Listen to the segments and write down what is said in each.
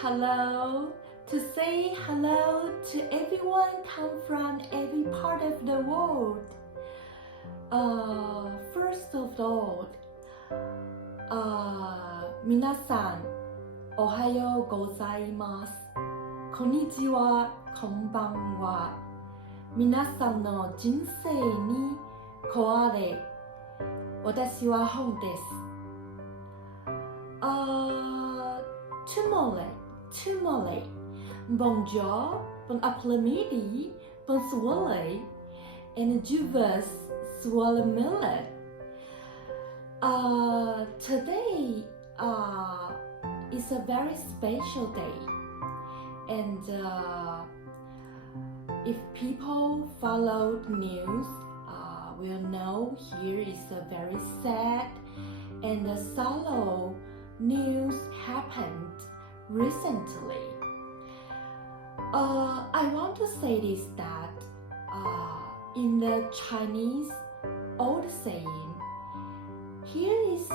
hello, to say hello to everyone come from every part of the world. First of all, 皆さん、おはようございます。こんにちは、こんばんは。皆さんの人生に加え、私は本です。Tumole, bonjour, bon après-midi, bonsoir, and je veux sur le mille. Today is a very special day, and if people follow the news, will know here is a very sad and sorrow news happened recently. I want to say this that in the Chinese old saying, here is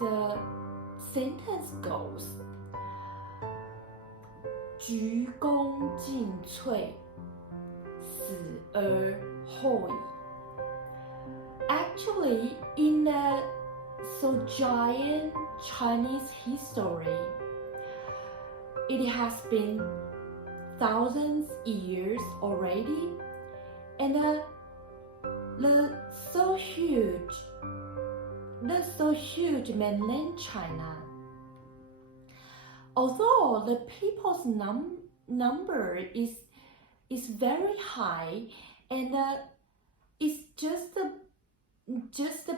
a sentence goes. 鞠躬尽瘁，死而后已。Actually, in the so giant Chinese history, it has been thousands years already, and the so huge mainland China. Although the people's number is very high, and it's just the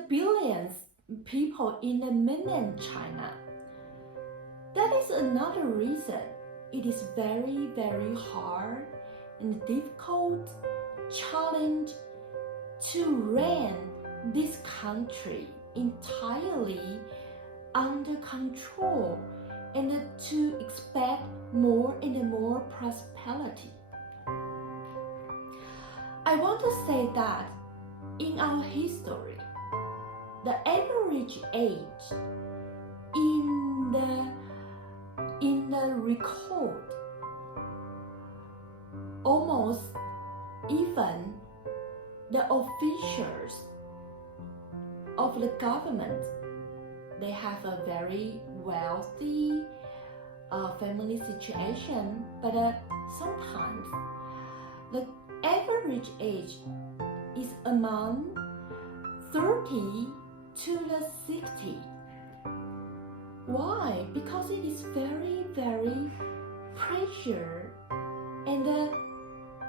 billions people in the mainland China. That is another reason it is very, very hard and difficult challenge to run this country entirely under control and to expect more and more prosperity. I want to say that in our history, the average age in the record, almost even the officials of the government, they have a very wealthy family situation, but sometimes the average age is among 30 to the 60. Why? Because it is very, very pressure, and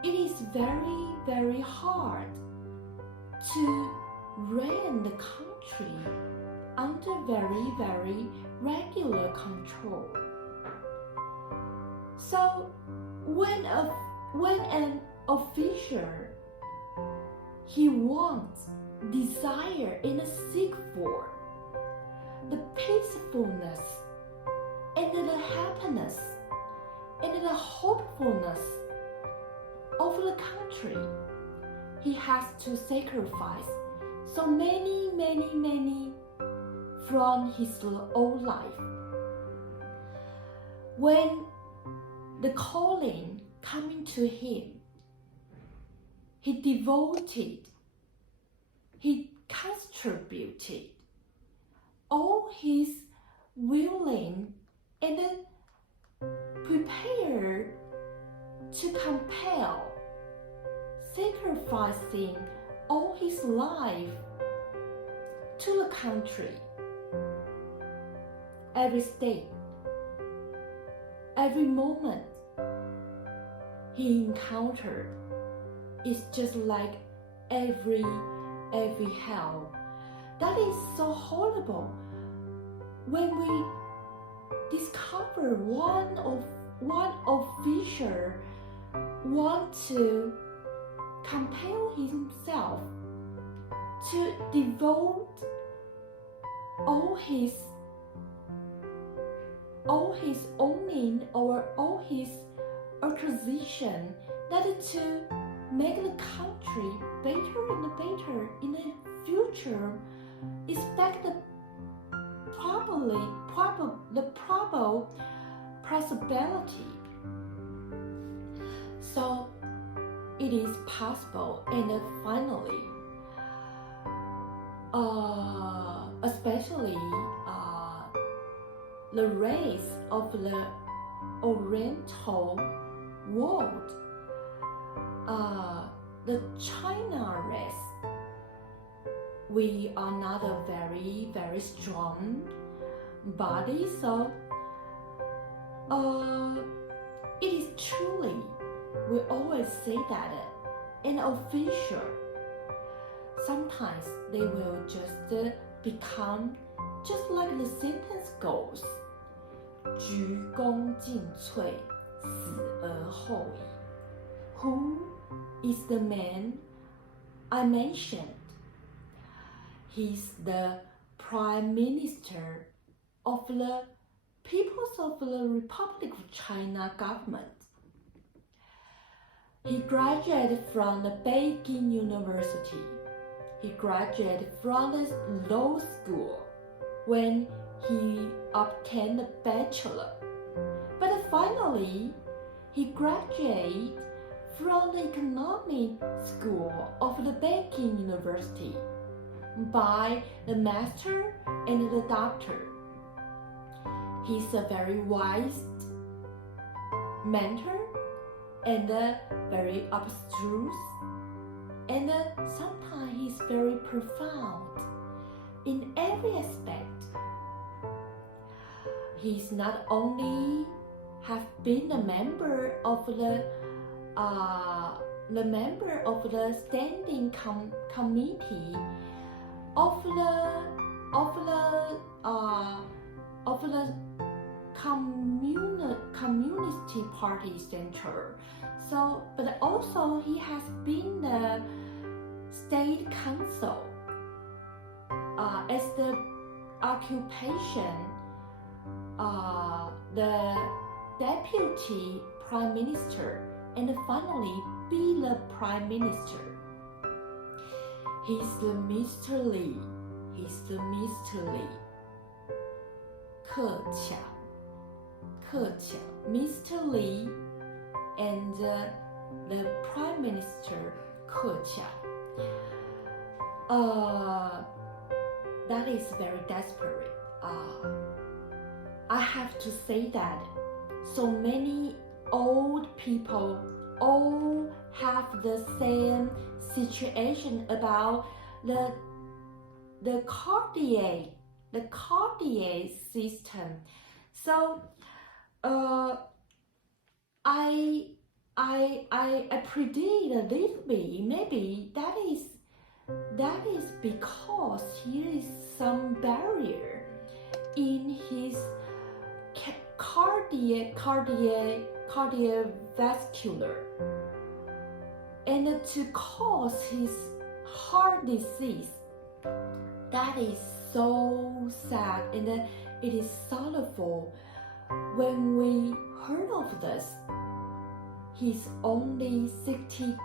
it is very, very hard to run the country under very, very regular control. So when an official he wants, desire, and seek for the peacefulness and the happiness and the hopefulness of the country, he has to sacrifice so many from his own life. When the calling coming to him, he devoted, he contributed all his willing and prepared to compel, sacrificing all his life to the country. Every step, every moment he encountered is just like every hell. That is so horrible. When we discover one official want to compel himself to devote all his owning or all his acquisition, that to make the country better and better in the future, expect the the probable possibility. So it is possible, and finally, especially the race of the Oriental world, the China race, we are not a very, very strong body, so it is truly, we always say that an official, sometimes they will just become, just like the sentence goes, 鞠躬尽瘁，死而后已. Who is the man I mentioned? He's the Prime Minister of the People's of the Republic of China government. He graduated from the Beijing University. He graduated from the law school when he obtained a bachelor. But finally, he graduated from the economic school of the Beijing University by the master and the doctor. He's a very wise mentor and very abstruse, and sometimes he's very profound in every aspect. He's not only have been a member of the standing committee of the Communist Party Center. So, but also he has been the state council as the occupation, the deputy prime minister, and finally be the prime minister. He's the Mr. Li. He's the Mr. Li. 克强 Mr. Li and the Prime Minister 克强. That is very desperate. I have to say that so many old people all have the same situation about the cardiac system. So I predict a little bit, maybe that is because here is some barrier in his cardiovascular, and to cause his heart disease. That is so sad, and it is sorrowful when we heard of this. He's only 68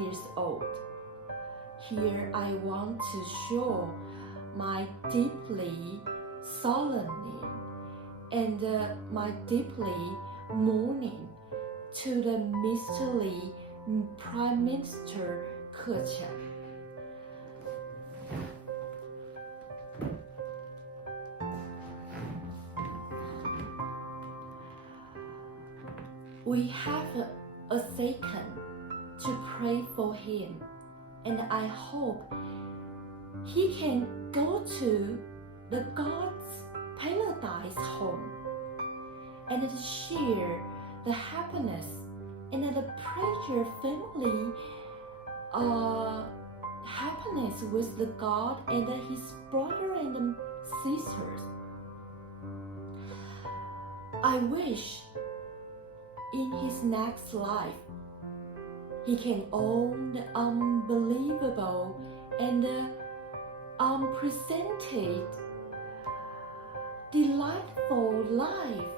years old. Here I want to show my deeply solemn and my deeply mourning to the Mr. Li, Prime Minister 克强. We have a second to pray for him, and I hope he can go to the God's paradise home and share the happiness and the pleasure family happiness with the God and his brother and sisters. I wish in his next life he can own the unbelievable and unprecedented delightful life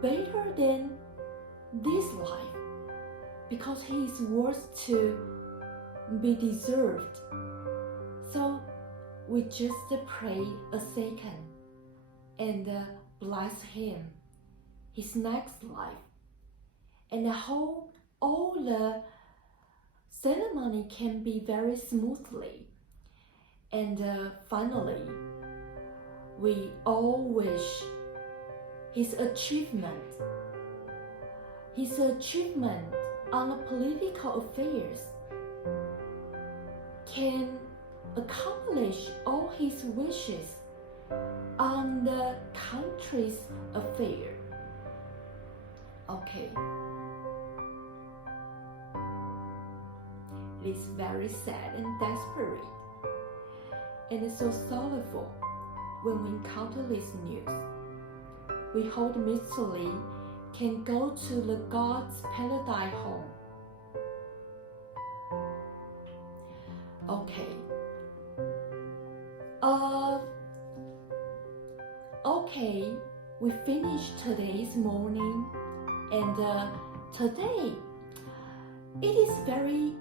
better than this life, because he is worth to be deserved. So we just pray a second. and bless him his next life. And I hope all the ceremony can be very smoothly. And finally, we all wish his achievement on the political affairs can accomplish all his wishes on the country's affair. Okay. It is very sad and desperate, and so sorrowful when we encounter this news. We hope Mr. Lee can go to the God's paradise home. Okay. Okay, we finished today's morning, and today it is very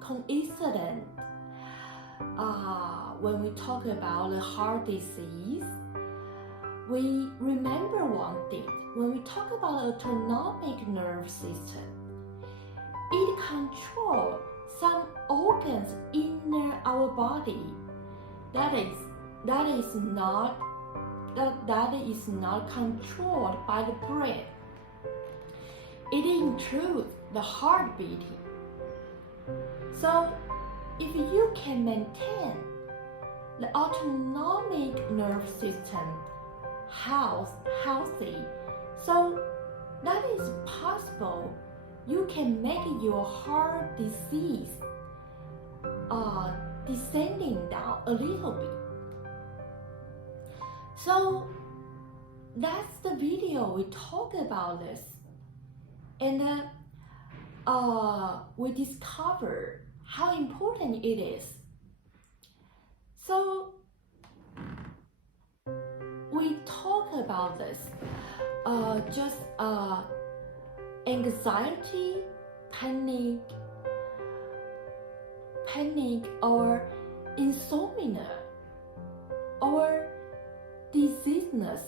coincident. When we talk about the heart disease, we remember one thing. When we talk about the autonomic nerve system, it controls some organs in our body that is not controlled by the brain. It includes the heart beating. So if you can maintain the autonomic nerve system healthy, so that is possible. You can make your heart disease descending down a little bit. So that's the video we talk about this, and we discover how important it is. So we talk about this, just anxiety, panic, or insomnia, or diseaseness,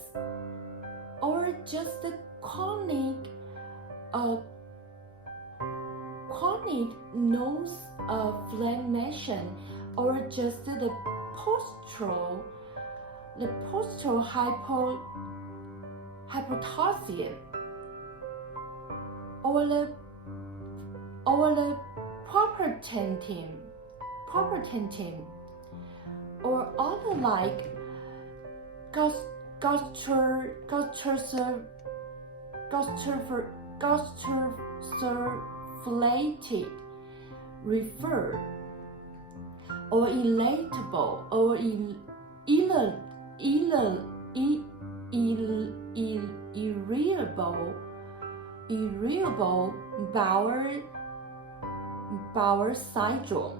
or just the chronic nose inflammation, or just the postural hypotoxia, or the hypertension, or other like gastroflated, refer, or irritable, or irritable bowel syndrome,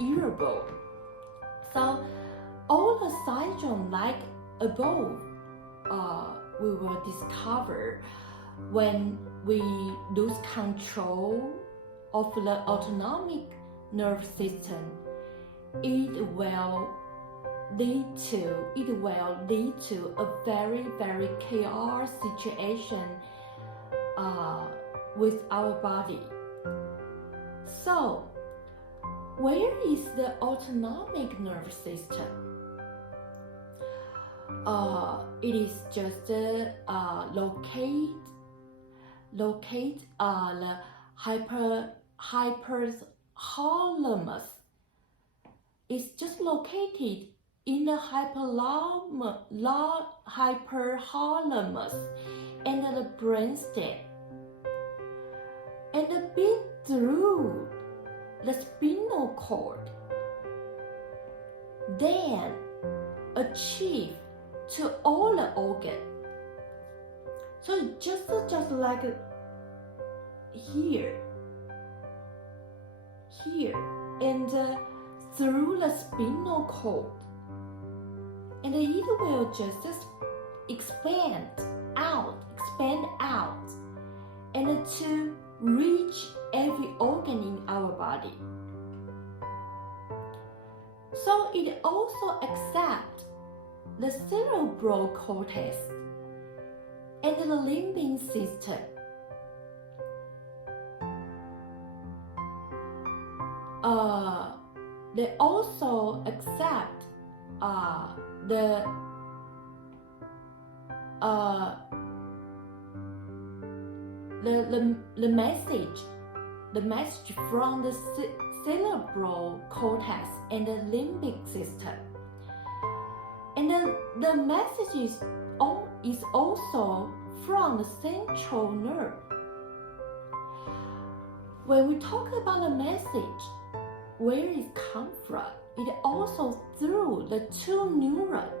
irritable. So all the syndrome like above, we will discover when we lose control of the autonomic nerve system. It will lead to a very, very chaotic situation with our body. So, where is the autonomic nerve system? It is just locate the hypothalamus. It's just located in the hypothalamus and the brainstem, and a bit through the spinal cord, then achieve to all the organs. So just like here, and through the spinal cord, and it will just expand out, and to reach every organ in our body. So it also accepts the cerebral cortex and the limbic system. They also accept the message from the cerebral cortex and the limbic system. And the message is also from the central nerve. When we talk about the message, where it comes from, it also through the two neurons.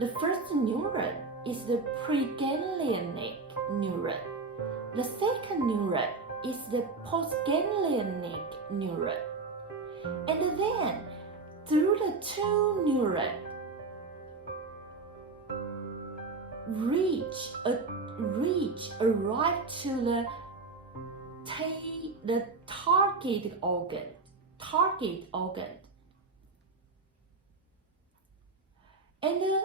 The first neuron is the preganglionic neuron. The second neuron is the postganglionic neuron. And then, through the two neurons, arrive to the target organ. And the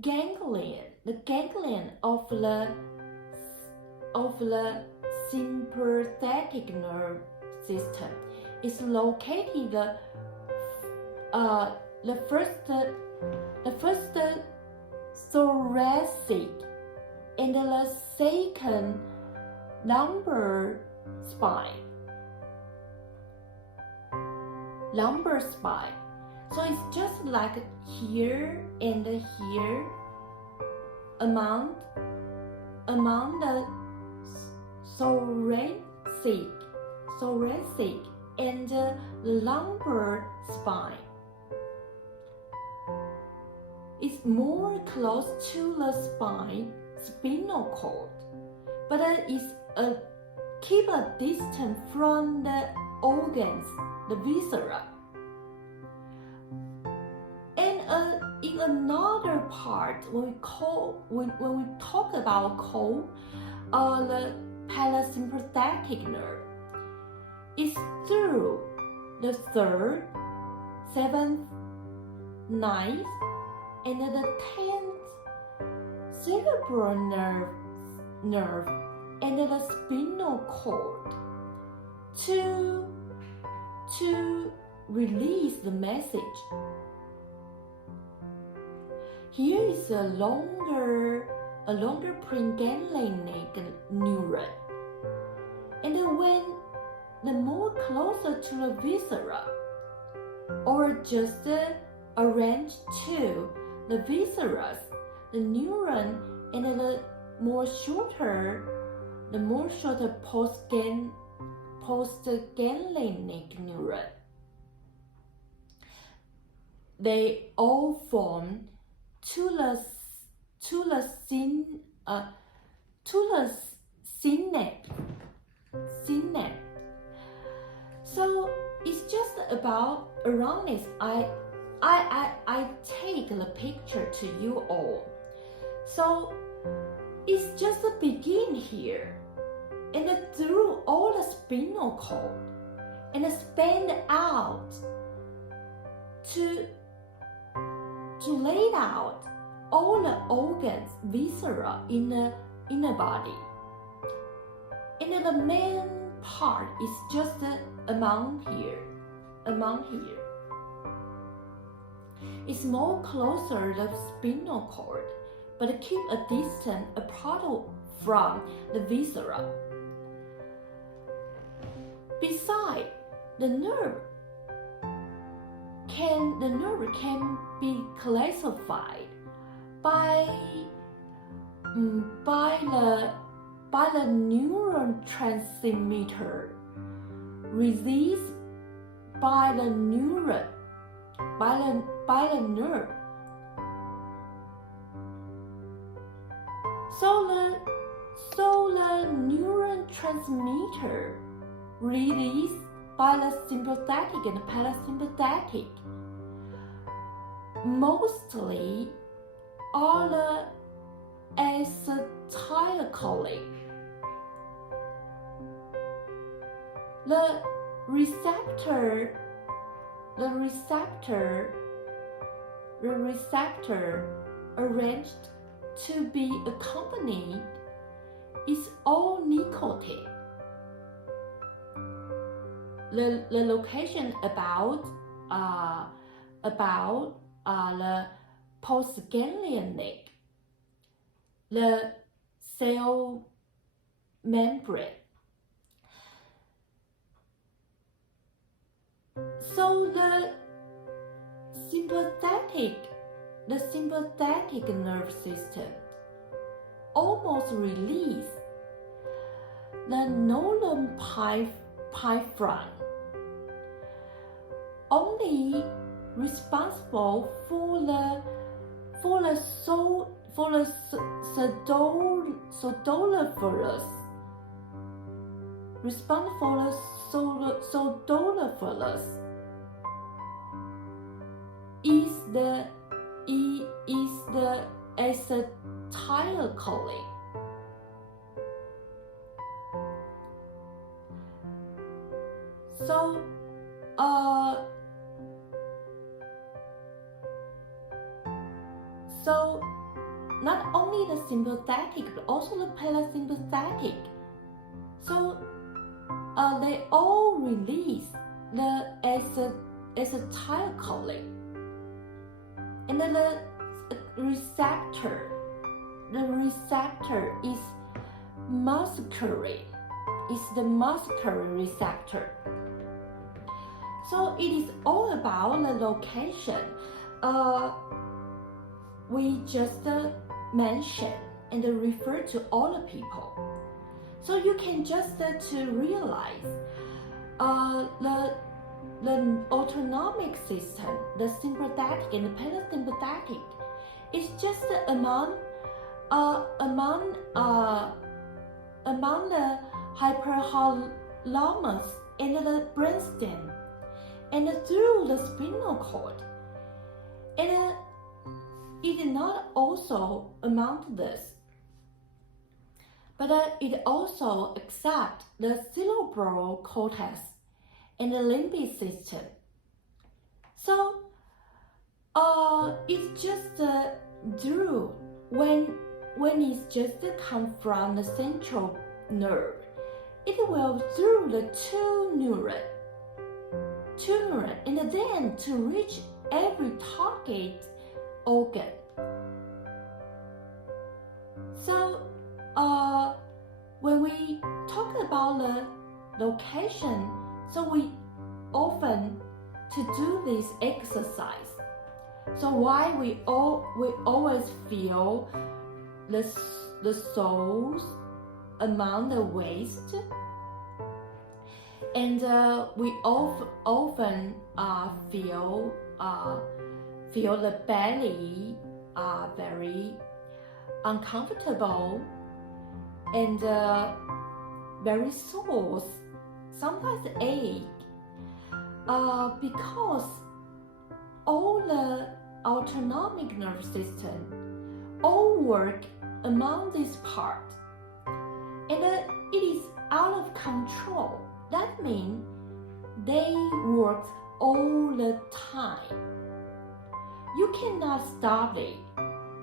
ganglion of the sympathetic nerve system is located the first thoracic and the second lumbar spine. So it's just like here and here among the thoracic and the lumbar spine. It's more close to the spinal cord, but it's keep a distance from the organs, the viscera. And in another part, when we talk about the parasympathetic nerve, it's through the third, seventh, ninth, and the 10th cerebral nerve and the spinal cord to release the message. Here is a longer preganglionic neuron, and when the more closer to the viscera, or just arranged to the viscera, the neuron and the more shorter postganglionic neuron, they all form to the synapse. So it's just about around this. I take the picture to you all. So it's just a begin here, and through all the spinal cord, and expand out to lay out all the organs, viscera in the body. And the main part is just among here. It's more closer to the spinal cord, but keep a distance apart from the viscera. Besides, the nerve can be classified by the neurotransmitter released by the neuron, by the nerve. So the neurotransmitter released by the sympathetic and parasympathetic mostly are the acetylcholine. The receptor arranged to be accompanied is all nicotine. The location about the postganglionic, the cell membrane. So the sympathetic nerve system almost release the northern python, only responsible for the sodoliferous, is the acetylcholine. So not only the sympathetic but also the parasympathetic. So they all release the acetylcholine, and then the receptor is muscarine. Is the muscarine receptor. So it is all about the location we just mentioned and refer to all the people. So you can just to realize the autonomic system, the sympathetic and the parasympathetic, is just among the hypothalamus and the brainstem, and through the spinal cord, and it is not also among this, but it also accepts the cerebral cortex and the limbic system. So it's just through when it's just come from the central nerve, it will through the two neuron, and then to reach every target organ. So when we talk about the location, so we often to do this exercise. So why we always feel the souls among the waist, and we often feel the belly very uncomfortable and very sore, sometimes ache, because all the autonomic nerve system all work among this part, and it is out of control. That means they work all the time. You cannot stop it.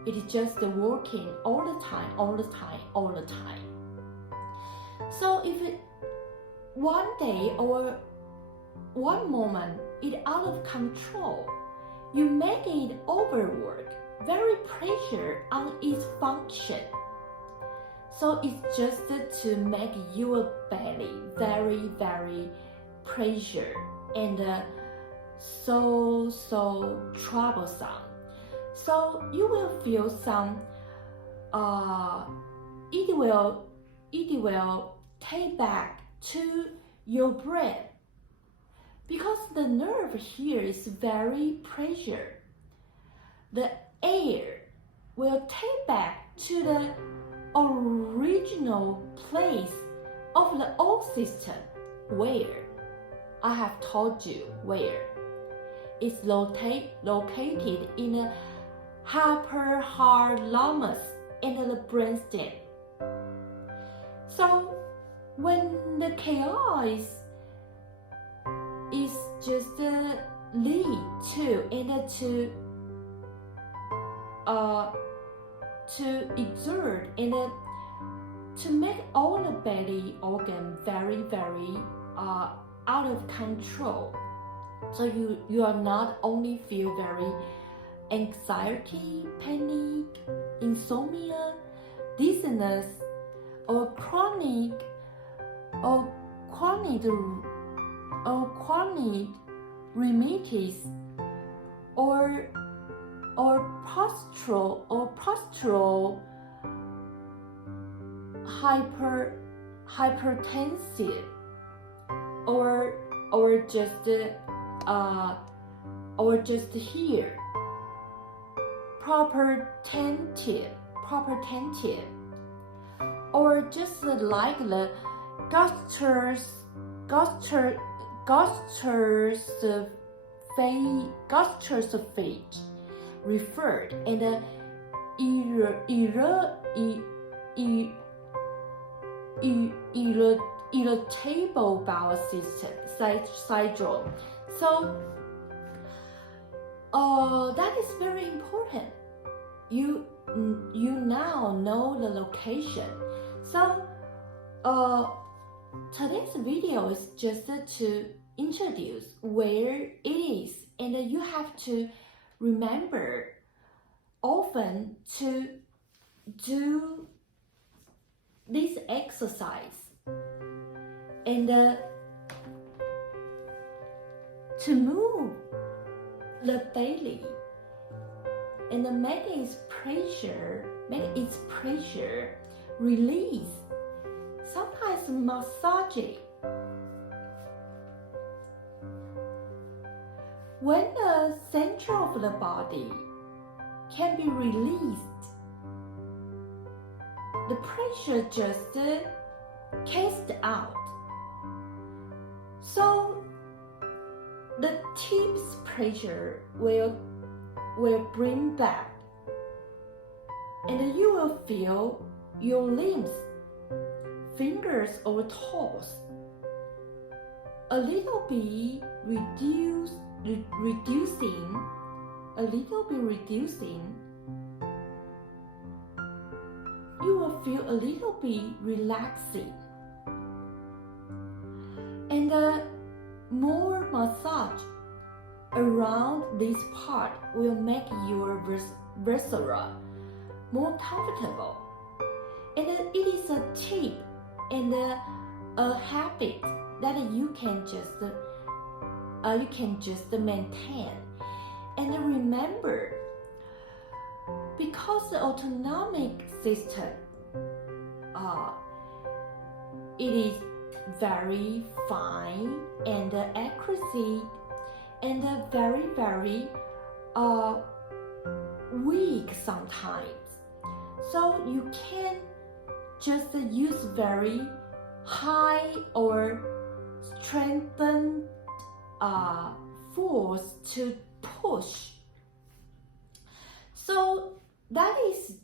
It is just working all the time. So if one day or one moment it out of control, you make it overwork, very pressure on its function. So it's just to make your belly very, very pressure and so troublesome. So you will feel some it will take back to your brain, because the nerve here is very pressure. The air will take back to the original place of the old system, where I have told you where it's located in the hypothalamus and the brainstem. So when the chaos just lead to and to exert and to make all the body organ very out of control. So you are not only feel very anxiety, panic, insomnia, dizziness, or chronic rhinitis, or postural hypertensive, or just here hypertensive, or just like the gastroesophageal referred and irritable bowel system syndrome. So that is very important. You now know the location. So today's video is just to introduce where it is, and you have to remember often to do this exercise and to move the belly and make its pressure release. Sometimes massage. When the center of the body can be released, the pressure just cast out. So the tip's pressure will bring back, and you will feel your limbs, fingers or toes a little bit reducing. You will feel a little bit relaxing, and more massage around this part will make your viscera more comfortable. And it is a tip and a habit that you can just maintain. And remember, because the autonomic system it is very fine and accuracy and very weak sometimes, so you can just use very high or strengthened force to push. So that is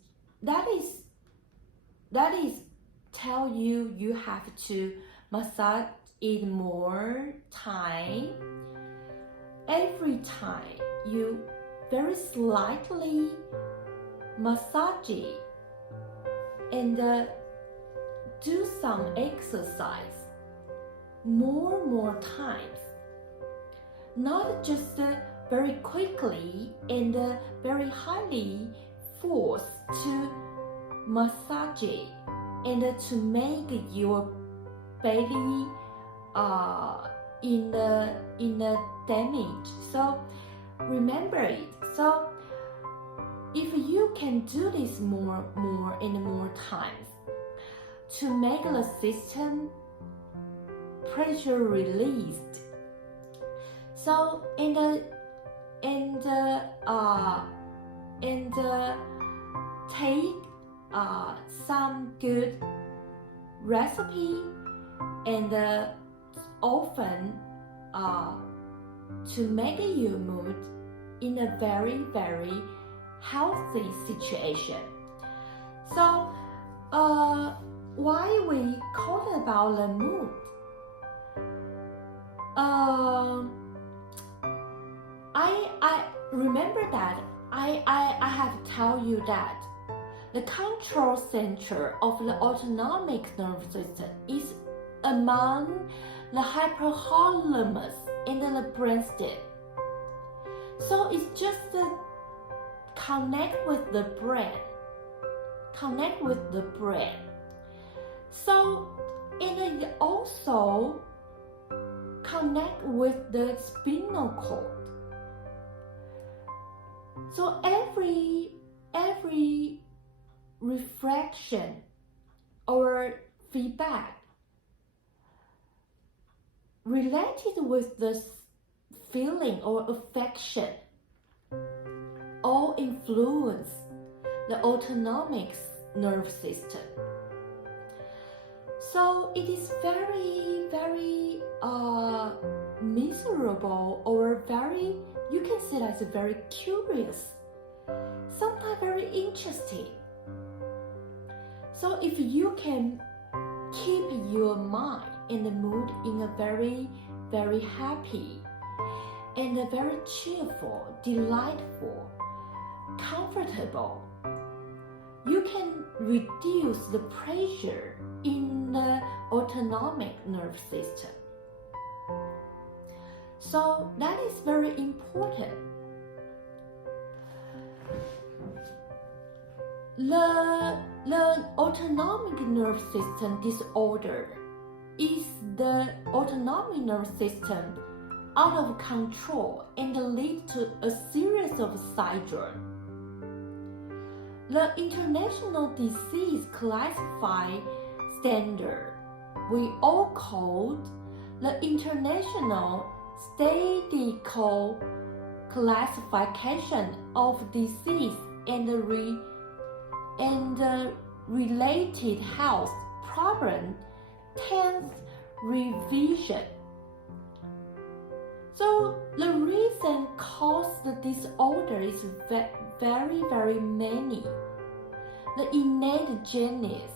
tell you have to massage it more time. Every time you very slightly massage it and do some exercise more times, not just very quickly and very highly force to massage it and to make your belly in the damage. So remember it. So if you can do this more and more times to make the system pressure released, so and take some good recipe and often to make your mood in a very healthy situation. So why we call about the mood? I remember that I have to tell you that the control center of the autonomic nervous system is among the hypothalamus in the brainstem. So it's just connect with the brain. So it also connect with the spinal cord. So every reflection or feedback related with the feeling or affection all influence the autonomic nervous system. So it is very, very miserable, or very, you can say that's very curious, sometimes very interesting. So if you can keep your mind and the mood in a very, very happy and a very cheerful, delightful, comfortable, you can reduce the pressure in the autonomic nervous system. So that is very important. The autonomic nervous system disorder is the autonomic nervous system out of control and lead to a series of syndromes. The International Disease Classification Standard, we all called the International Statistical Classification of Disease and Related Health Problem 10th revision. So the reason caused the disorder is very, very many. The innate genes,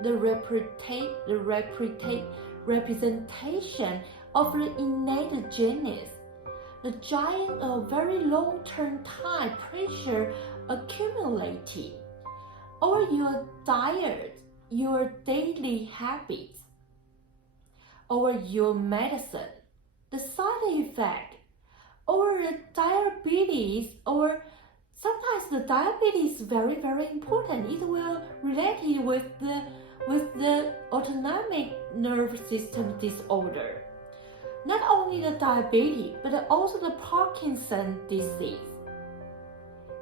the representation of the innate genes, the giant of very long-term time pressure accumulating, or your diet, your daily habits, or your medicine, the side effect, or the diabetes, or sometimes the diabetes is very, very important. It will relate with the autonomic nervous system disorder. Not only the diabetes, but also the Parkinson's disease.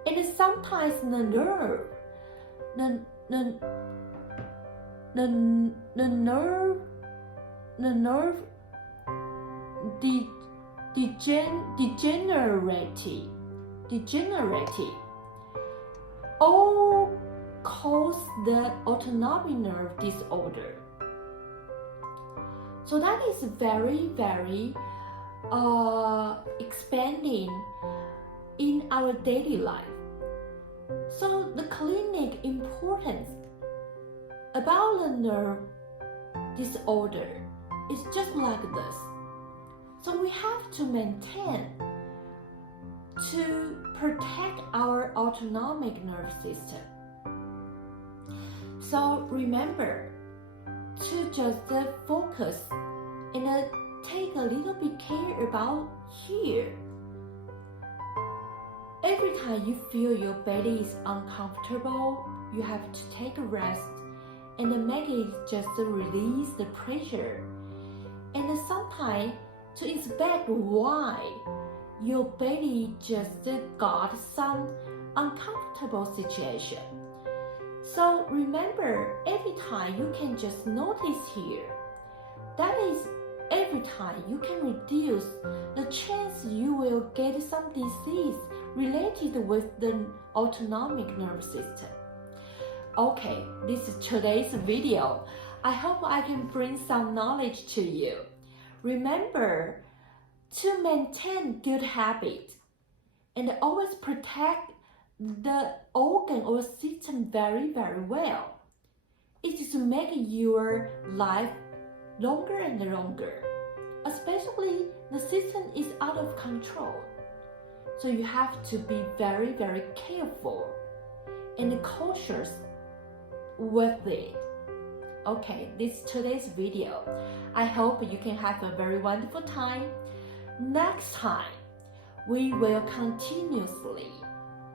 And sometimes the nerve, degenerative, all cause the autonomic nerve disorder. So that is very, very expanding in our daily life. So the clinic importance about the nerve disorder is just like this. So we have to maintain to protect our autonomic nervous system. So remember to just focus and take a little bit care about here. Every time you feel your belly is uncomfortable, you have to take a rest and make it just release the pressure. And sometimes to inspect why your belly just got some uncomfortable situation. So remember, every time you can just notice here. That is, every time you can reduce the chance you will get some disease related with the autonomic nervous system. Okay, this is today's video. I hope I can bring some knowledge to you. Remember to maintain good habits and always protect the organ or system very, very well. It is to make your life longer and longer, especially the system is out of control. So you have to be very, very careful and cautious with it. Okay, this is today's video. I hope you can have a very wonderful time. Next time, we will continuously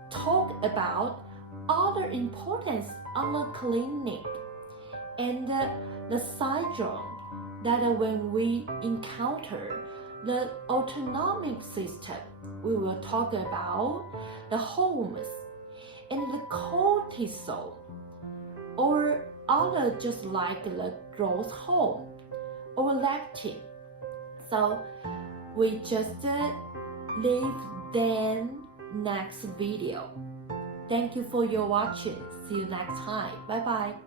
talk about other importance of a clinic and the syndrome that when we encounter the autonomic system, we will talk about the hormones and the cortisol or other just like the growth hormone or leptin. So we just leave then next video. Thank you for your watching. See you next time. Bye bye.